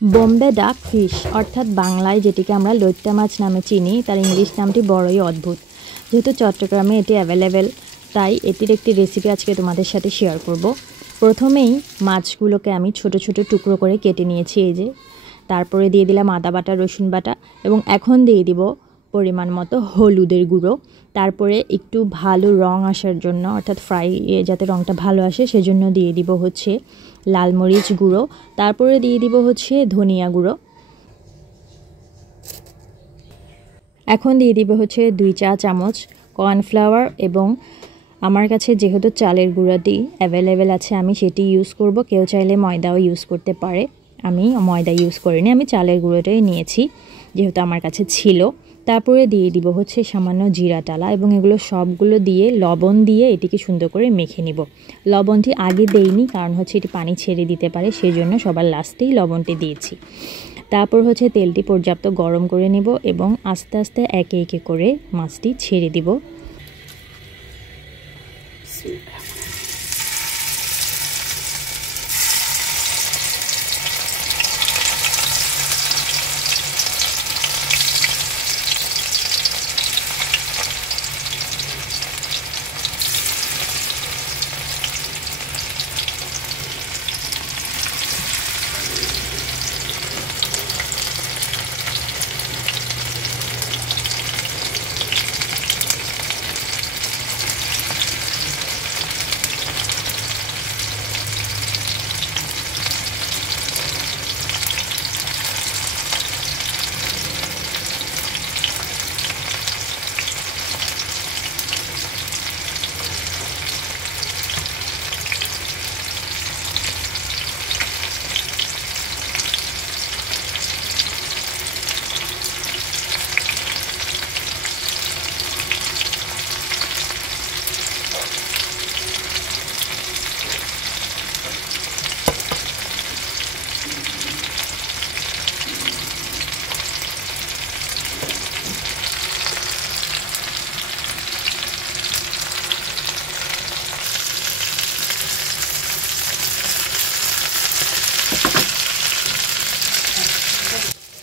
বোম্বে ডাক ফিশ অর্থাৎ বাংলায় যেটিকে আমরা লইট্টা মাছ নামে চিনি, তার ইংলিশ নামটি বড়ই অদ্ভুত। যেহেতু চট্টগ্রামে এটি অ্যাভেলেবেল, তাই এটির একটি রেসিপি আজকে তোমাদের সাথে শেয়ার করব। প্রথমেই মাছগুলোকে আমি ছোট ছোট টুকরো করে কেটে নিয়েছি, এই যে। তারপরে দিয়ে দিলাম আদা বাটা, রসুন বাটা, এবং এখন দিয়ে দিব পরিমাণ মতো হলুদের গুঁড়ো। তারপরে একটু ভালো রং আসার জন্য, অর্থাৎ ফ্রাই যাতে রংটা ভালো আসে সেজন্য দিয়ে দিব হচ্ছে লাল মরিচ গুঁড়ো। তারপরে দিয়ে দিব হচ্ছে ধনিয়া গুঁড়ো। এখন দিয়ে দিব হচ্ছে 2 চা চামচ কর্নফ্লাওয়ার, এবং আমার কাছে যেহেতু চালের গুঁড়াটি অ্যাভেলেবেল আছে আমি সেটি ইউজ করব। কেউ চাইলে ময়দাও ইউজ করতে পারে, আমি ময়দা ইউজ করিনি, আমি চালের গুঁড়োটাই নিয়েছি যেহেতু আমার কাছে ছিল। তারপরে দিয়ে দিব হচ্ছে সামান্য জিরা টালা, এবং এগুলো সবগুলো দিয়ে লবণ দিয়ে এটিকে সুন্দর করে মেখে নিব। লবণটি আগে দেইনি, কারণ হচ্ছে এটি পানি ছেড়ে দিতে পারে, সেই জন্য সবার লাস্টেই লবণটি দিয়েছি। তারপর হচ্ছে তেলটি পর্যাপ্ত গরম করে নেব এবং আস্তে আস্তে একে একে করে মাছটি ছেড়ে দিব।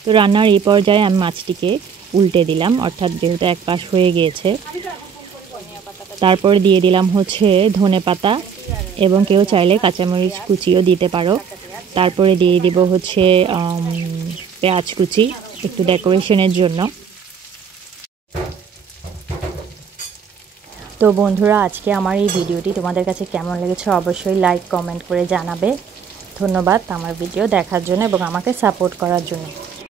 তো রান্নার এই পর্যায়ে আমি মাছটিকে উল্টে দিলাম, অর্থাৎ যেহেতু এক পাশ হয়ে গিয়েছে। তারপরে দিয়ে দিলাম হচ্ছে ধনেপাতা, এবং কেউ চাইলে কাঁচামরিচ কুচিও দিতে পারো। তারপরে দিয়ে দিব হচ্ছে পেঁয়াজ কুচি একটু ডেকোরেশনের জন্য। তো বন্ধুরা, আজকে আমার এই ভিডিওটি তোমাদের কাছে কেমন লেগেছে অবশ্যই লাইক কমেন্ট করে জানাবে। ধন্যবাদ আমার ভিডিও দেখার জন্য এবং আমাকে সাপোর্ট করার জন্য।